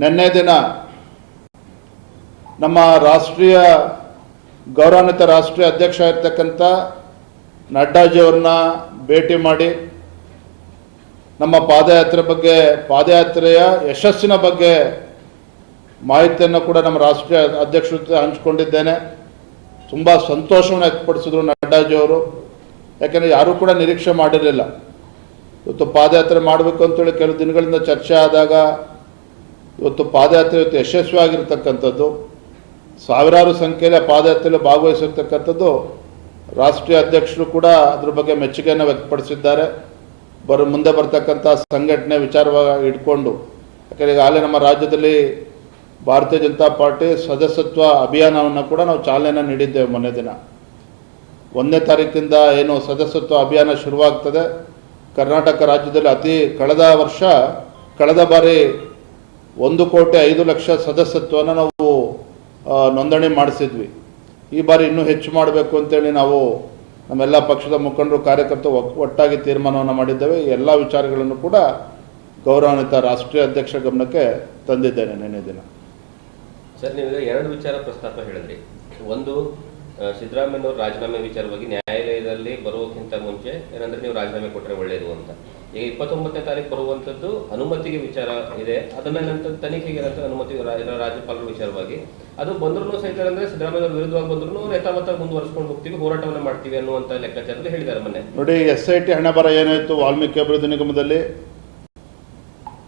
ನಿನ್ನೆ ದಿನ ನಮ್ಮ ರಾಷ್ಟ್ರೀಯ ಗೌರವಾನ್ವಿತ ರಾಷ್ಟ್ರೀಯ ಅಧ್ಯಕ್ಷ ಇರ್ತಕ್ಕಂಥ ನಡ್ಡಾಜಿಯವ್ರನ್ನ ಭೇಟಿ ಮಾಡಿ ನಮ್ಮ ಪಾದಯಾತ್ರೆ ಬಗ್ಗೆ, ಪಾದಯಾತ್ರೆಯ ಯಶಸ್ಸಿನ ಬಗ್ಗೆ ಮಾಹಿತಿಯನ್ನು ಕೂಡ ನಮ್ಮ ರಾಷ್ಟ್ರೀಯ ಅಧ್ಯಕ್ಷರ ಜೊತೆ ಹಂಚ್ಕೊಂಡಿದ್ದೇನೆ. ತುಂಬ ಸಂತೋಷವನ್ನು ವ್ಯಕ್ತಪಡಿಸಿದ್ರು ನಡ್ಡಾಜಿಯವರು. ಯಾಕೆಂದರೆ ಯಾರೂ ಕೂಡ ನಿರೀಕ್ಷೆ ಮಾಡಿರಲಿಲ್ಲ. ಇವತ್ತು ಪಾದಯಾತ್ರೆ ಮಾಡಬೇಕು ಅಂತೇಳಿ ಕೆಲವು ದಿನಗಳಿಂದ ಚರ್ಚೆ ಆದಾಗ ಇವತ್ತು ಪಾದಯಾತ್ರೆ ಇವತ್ತು ಯಶಸ್ವಿಯಾಗಿರ್ತಕ್ಕಂಥದ್ದು, ಸಾವಿರಾರು ಸಂಖ್ಯೆಯಲ್ಲಿ ಪಾದಯಾತ್ರೆಯಲ್ಲಿ ಭಾಗವಹಿಸಿರ್ತಕ್ಕಂಥದ್ದು, ರಾಷ್ಟ್ರೀಯ ಅಧ್ಯಕ್ಷರು ಕೂಡ ಅದ್ರ ಬಗ್ಗೆ ಮೆಚ್ಚುಗೆಯನ್ನು ವ್ಯಕ್ತಪಡಿಸಿದ್ದಾರೆ. ಬರ, ಮುಂದೆ ಬರ್ತಕ್ಕಂಥ ಸಂಘಟನೆ ವಿಚಾರವಾಗಿ ಇಟ್ಕೊಂಡು ಯಾಕಂದರೆ ಈಗಾಗಲೇ ನಮ್ಮ ರಾಜ್ಯದಲ್ಲಿ ಭಾರತೀಯ ಜನತಾ ಪಾರ್ಟಿ ಸದಸ್ಯತ್ವ ಅಭಿಯಾನವನ್ನು ಕೂಡ ನಾವು ಚಾಲನೆಯನ್ನು ನೀಡಿದ್ದೇವೆ ಮೊನ್ನೆ ದಿನ. ಒಂದನೇ ತಾರೀಕಿಂದ ಏನು ಸದಸ್ಯತ್ವ ಅಭಿಯಾನ ಶುರುವಾಗ್ತದೆ. ಕರ್ನಾಟಕ ರಾಜ್ಯದಲ್ಲಿ ಅತಿ ಕಳೆದ ವರ್ಷ, ಕಳೆದ ಬಾರಿ ಒಂದು ಕೋಟಿ ಐದು ಲಕ್ಷ ಸದಸ್ಯತ್ವನ ನಾವು ನೋಂದಣಿ ಮಾಡಿಸಿದ್ವಿ. ಈ ಬಾರಿ ಇನ್ನೂ ಹೆಚ್ಚು ಮಾಡಬೇಕು ಅಂತೇಳಿ ನಾವು ನಮ್ಮೆಲ್ಲ ಪಕ್ಷದ ಮುಖಂಡರು, ಕಾರ್ಯಕರ್ತರು ಒಟ್ಟಾಗಿ ತೀರ್ಮಾನವನ್ನು ಮಾಡಿದ್ದೇವೆ. ಎಲ್ಲ ವಿಚಾರಗಳನ್ನು ಕೂಡ ಗೌರವಾನ್ವಿತ ರಾಷ್ಟ್ರೀಯ ಅಧ್ಯಕ್ಷ ಗಮನಕ್ಕೆ ತಂದಿದ್ದೇನೆ ನಿನ್ನೆ ದಿನ. ಸರ್ ನೀವು ಎರಡು ವಿಚಾರ ಪ್ರಸ್ತಾಪ ಹೇಳಿದ್ರಿ. ಒಂದು ಸಿದ್ದರಾಮಯ್ಯನವರು ರಾಜೀನಾಮೆ ವಿಚಾರವಾಗಿ ನ್ಯಾಯಾಲಯದಲ್ಲಿ ಬರುವಕ್ಕಿಂತ ಮುಂಚೆ ಏನಂದ್ರೆ ನೀವು ರಾಜೀನಾಮೆ ಕೊಟ್ಟರೆ ಒಳ್ಳೆಯದು ಅಂತ. ಈಗ ಇಪ್ಪತ್ತೊಂಬತ್ತನೇ ತಾರೀಕು ಬರುವಂತದ್ದು ಅನುಮತಿಗೆ ವಿಚಾರ ಇದೆ. ಅದನ್ನ ನಂತರ ತನಿಖೆಗೆ ಏನಂತ ಅನುಮತಿ ರಾಜ್ಯಪಾಲರ ವಿಚಾರವಾಗಿ. ಅದು ಬಂದ್ರೂ ಸಹಿತ ಅಂದ್ರೆ ಸಿದ್ದರಾಮಯ್ಯ ವಿರುದ್ಧವಾಗಿ ಬಂದ್ರು ಯಥಾವತ್ತ ಮುಂದುವರ್ಸ್ಕೊಂಡು ಹೋಗ್ತೀವಿ, ಹೋರಾಟವನ್ನ ಮಾಡ್ತೀವಿ ಅನ್ನುವಂತ ಲೆಕ್ಕಾಚಾರದಲ್ಲಿ ಹೇಳಿದ್ದಾರೆ ಮೊನ್ನೆ. ನೋಡಿ ಎಸ್ ಐ ಟಿ ಹಣ ಬರ ಏನಾಯಿತು ವಾಲ್ಮೀಕಿ ಅಭಿವೃದ್ಧಿ ನಿಗಮದಲ್ಲಿ?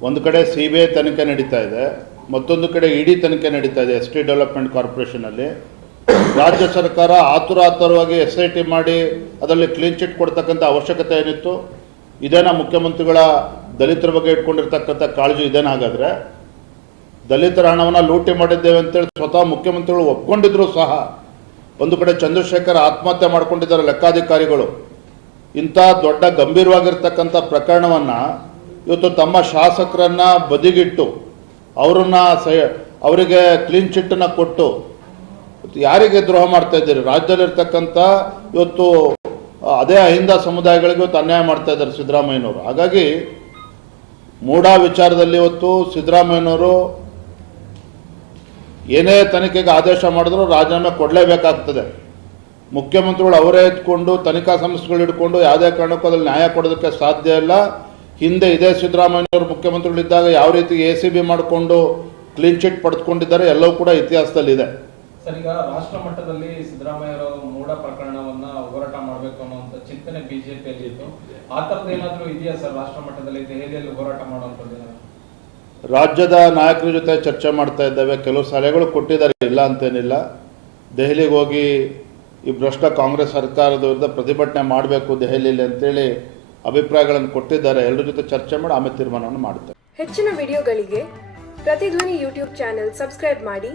ಒಂದು ಕಡೆ ಸಿ ಬಿ ಐ ತನಿಖೆ ನಡೀತಾ ಇದೆ, ಮತ್ತೊಂದು ಕಡೆ ಇಡಿ ತನಿಖೆ ನಡೀತಾ ಇದೆ ಎಸ್ ಟಿ ಡೆವಲಪ್ಮೆಂಟ್ ಕಾರ್ಪೊರೇಷನಲ್ಲಿ ರಾಜ್ಯ ಸರ್ಕಾರ ಆತುರ ಆತುರವಾಗಿ ಎಸ್ ಐ ಟಿ ಮಾಡಿ ಅದರಲ್ಲಿ ಕ್ಲೀನ್ ಚಿಟ್ ಕೊಡ್ತಕ್ಕಂಥ ಅವಶ್ಯಕತೆ ಏನಿತ್ತು? ಇದೇನಾ ಮುಖ್ಯಮಂತ್ರಿಗಳ ದಲಿತರ ಬಗ್ಗೆ ಇಟ್ಕೊಂಡಿರ್ತಕ್ಕಂಥ ಕಾಳಜಿ ಇದೇನ ಹಾಗಾದರೆ? ದಲಿತರ ಹಣವನ್ನು ಲೂಟಿ ಮಾಡಿದ್ದೇವೆ ಅಂತೇಳಿ ಸ್ವತಃ ಮುಖ್ಯಮಂತ್ರಿಗಳು ಒಪ್ಕೊಂಡಿದ್ರು ಸಹ. ಒಂದು ಕಡೆ ಚಂದ್ರಶೇಖರ್ ಆತ್ಮಹತ್ಯೆ ಮಾಡಿಕೊಂಡಿದ್ದಾರೆ ಲೆಕ್ಕಾಧಿಕಾರಿಗಳು. ಇಂಥ ದೊಡ್ಡ ಗಂಭೀರವಾಗಿರ್ತಕ್ಕಂಥ ಪ್ರಕರಣವನ್ನು ಇವತ್ತು ತಮ್ಮ ಶಾಸಕರನ್ನ ಬದಿಗಿಟ್ಟು, ಅವರನ್ನು ಸ ಅವರಿಗೆ ಕ್ಲೀನ್ ಚಿಟ್ಟನ್ನು ಕೊಟ್ಟು ಯಾರಿಗೆ ದ್ರೋಹ ಮಾಡ್ತಾ ಇದ್ದೀರಿ? ರಾಜ್ಯದಲ್ಲಿರ್ತಕ್ಕಂಥ ಇವತ್ತು ಅದೇ ಅಹಿಂದ ಸಮುದಾಯಗಳಿಗೆ ಇವತ್ತು ಅನ್ಯಾಯ ಮಾಡ್ತಾ ಇದ್ದಾರೆ ಸಿದ್ದರಾಮಯ್ಯನವರು. ಹಾಗಾಗಿ ಮೂಢ ವಿಚಾರದಲ್ಲಿ ಇವತ್ತು ಸಿದ್ದರಾಮಯ್ಯನವರು ಏನೇ ತನಿಖೆಗೆ ಆದೇಶ ಮಾಡಿದ್ರು ರಾಜೀನಾಮೆ ಕೊಡಲೇಬೇಕಾಗ್ತದೆ. ಮುಖ್ಯಮಂತ್ರಿಗಳು ಅವರೇ ಎತ್ಕೊಂಡು, ತನಿಖಾ ಸಂಸ್ಥೆಗಳು ಹಿಡ್ಕೊಂಡು ಯಾವುದೇ ಕಾರಣಕ್ಕೂ ಅದ್ರಲ್ಲಿ ನ್ಯಾಯ ಕೊಡೋದಕ್ಕೆ ಸಾಧ್ಯ ಇಲ್ಲ. ಹಿಂದೆ ಇದೇ ಸಿದ್ದರಾಮಯ್ಯನವರು ಮುಖ್ಯಮಂತ್ರಿಗಳಿದ್ದಾಗ ಯಾವ ರೀತಿ ಎ ಸಿ ಬಿ ಮಾಡಿಕೊಂಡು, ಕ್ಲೀನ್ ಚಿಟ್ ಪಡೆದುಕೊಂಡಿದ್ದಾರೆ, ಎಲ್ಲವೂ ಕೂಡ ಇತಿಹಾಸದಲ್ಲಿದೆ. ಸರ್ ಈಗ ರಾಷ್ಟ್ರ ಮಟ್ಟದಲ್ಲಿ ಸಿದ್ದರಾಮಯ್ಯರ ಮೂಢ ಪ್ರಕರಣವನ್ನ ಹೋರಾಟ ಮಾಡಬೇಕು ಅನ್ನುವಂತ ಚಿಂತನೆ ಬಿಜೆಪಿಯಲ್ಲಿ ಇತ್ತು. ಆ ತರದ ಏನಾದ್ರೂ ಇದೆಯಾ ಸರ್ ರಾಷ್ಟ್ರ ಮಟ್ಟದಲ್ಲಿ ದೆಹಲಿಯಲ್ಲಿ ಹೋರಾಟ ಮಾಡುವಂತದ್ದು? ರಾಜ್ಯದ ನಾಯಕರ ಜೊತೆ ಚರ್ಚೆ ಮಾಡ್ತಾ ಇದ್ದಾವೆ. ಕೆಲವು ಸಲಹೆಗಳು ಕೊಟ್ಟಿದ್ದಾರೆ ಇಲ್ಲ ಅಂತೇನಿಲ್ಲ. ದೆಹಲಿಗೆ ಹೋಗಿ ಈ ಭ್ರಷ್ಟ ಕಾಂಗ್ರೆಸ್ ಸರ್ಕಾರದ ವಿರುದ್ಧ ಪ್ರತಿಭಟನೆ ಮಾಡಬೇಕು ದೆಹಲಿಯಲ್ಲಿ ಅಂತೇಳಿ ಅಭಿಪ್ರಾಯಗಳನ್ನು ಕೊಟ್ಟಿದ್ದಾರೆ. ಎಲ್ಲರ ಜೊತೆ ಚರ್ಚೆ ಮಾಡಿ ಆಮೇಲೆ ತೀರ್ಮಾನವನ್ನು ಮಾಡುತ್ತಾರೆ ಹೆಚ್ಚಿನ ವಿಡಿಯೋಗಳಿಗೆ ಪ್ರತಿಧ್ವನಿ ಯೂಟ್ಯೂಬ್ ಚಾನೆಲ್ ಸಬ್ಸ್ಕ್ರೈಬ್ ಮಾಡಿ.